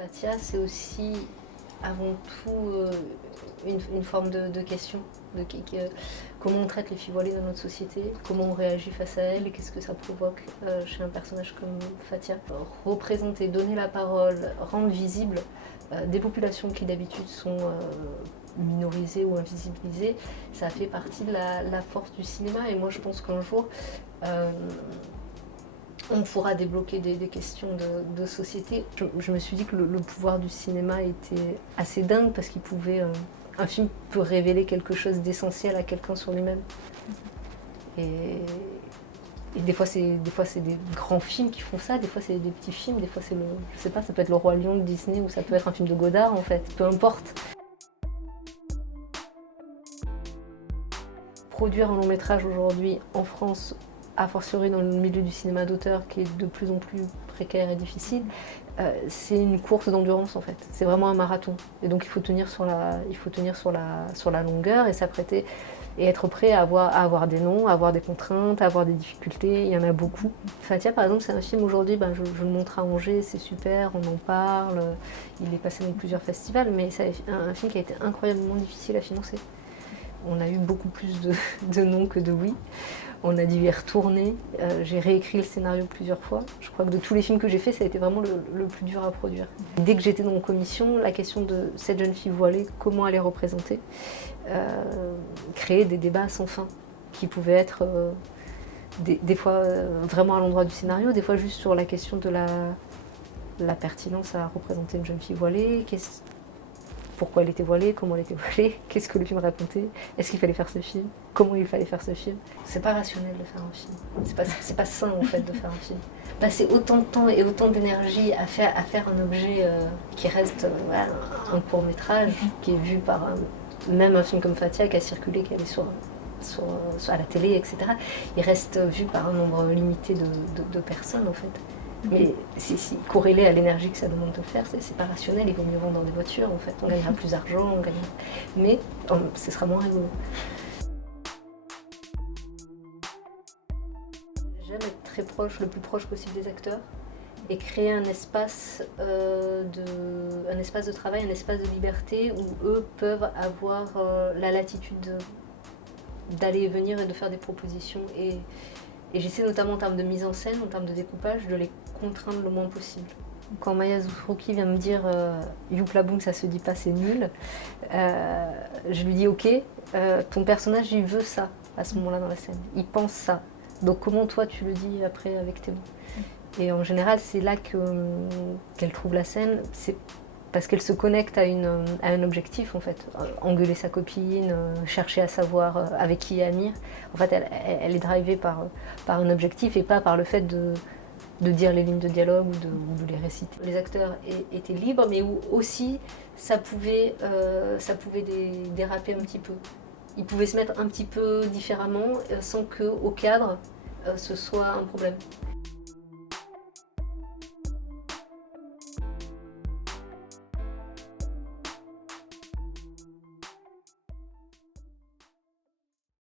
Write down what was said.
Fatia, c'est aussi avant tout une forme de question. Comment on traite les filles voilées dans notre société, comment on réagit face à elles et qu'est-ce que ça provoque chez un personnage comme Fatia. Représenter, donner la parole, rendre visible des populations qui d'habitude sont minorisées ou invisibilisées, ça fait partie de la force du cinéma. Et moi je pense qu'un jour, on pourra débloquer des questions de société. Je me suis dit que le pouvoir du cinéma était assez dingue parce qu'il pouvait... un film peut révéler quelque chose d'essentiel à quelqu'un sur lui-même. Et des fois, c'est des grands films qui font ça, des fois c'est des petits films, des fois c'est je sais pas, ça peut être Le Roi Lion de Disney ou ça peut être un film de Godard en fait, peu importe. Produire un long métrage aujourd'hui en France, a fortiori dans le milieu du cinéma d'auteur qui est de plus en plus précaire et difficile, c'est une course d'endurance en fait. C'est vraiment un marathon. Et donc il faut tenir sur la longueur et s'apprêter et être prêt à avoir des noms, à avoir des contraintes, à avoir des difficultés. Il y en a beaucoup. Fatia par exemple, c'est un film aujourd'hui, je le montre à Angers, c'est super, on en parle. Il est passé dans plusieurs festivals, mais c'est un film qui a été incroyablement difficile à financer. On a eu beaucoup plus de non que de oui. On a dû y retourner. J'ai réécrit le scénario plusieurs fois. Je crois que de tous les films que j'ai faits, ça a été vraiment le plus dur à produire. Dès que j'étais dans une commission, la question de cette jeune fille voilée, comment elle est représentée, créait des débats sans fin, qui pouvaient être des fois vraiment à l'endroit du scénario, des fois juste sur la question de la pertinence à représenter une jeune fille voilée. Pourquoi elle était voilée, comment elle était voilée, qu'est-ce que le film racontait, est-ce qu'il fallait faire ce film, comment il fallait faire ce film. C'est pas rationnel de faire un film, c'est pas sain en fait de faire un film. Passer autant de temps et autant d'énergie à faire un objet qui reste un court-métrage, qui est vu par même un film comme Fatia qui a circulé, qui est à la télé, etc. Il reste vu par un nombre limité de personnes en fait. Mais si corrélé à l'énergie que ça demande de le faire, c'est pas rationnel, il vaut mieux vendre des voitures en fait. On gagnera plus d'argent, mais ce sera moins rigolo. J'aime être très proche, le plus proche possible des acteurs et créer un espace de travail, un espace de liberté où eux peuvent avoir la latitude d'aller et venir et de faire des propositions. Et j'essaie notamment en termes de mise en scène, en termes de découpage, de les contraindre le moins possible. Quand Maya Zoufrouki vient me dire Youpla Boum, ça se dit pas, c'est nul, je lui dis ok, ton personnage il veut ça à ce moment-là dans la scène, il pense ça. Donc comment toi tu le dis après avec tes mots? Et en général c'est là qu'elle trouve la scène, c'est parce qu'elle se connecte à un objectif en fait. Engueuler sa copine, chercher à savoir avec qui est Amir. En fait, elle est drivée par un objectif et pas par le fait de dire les lignes de dialogue ou de les réciter. Les acteurs étaient libres, mais où aussi ça pouvait déraper un petit peu. Ils pouvaient se mettre un petit peu différemment sans qu'au cadre ce soit un problème.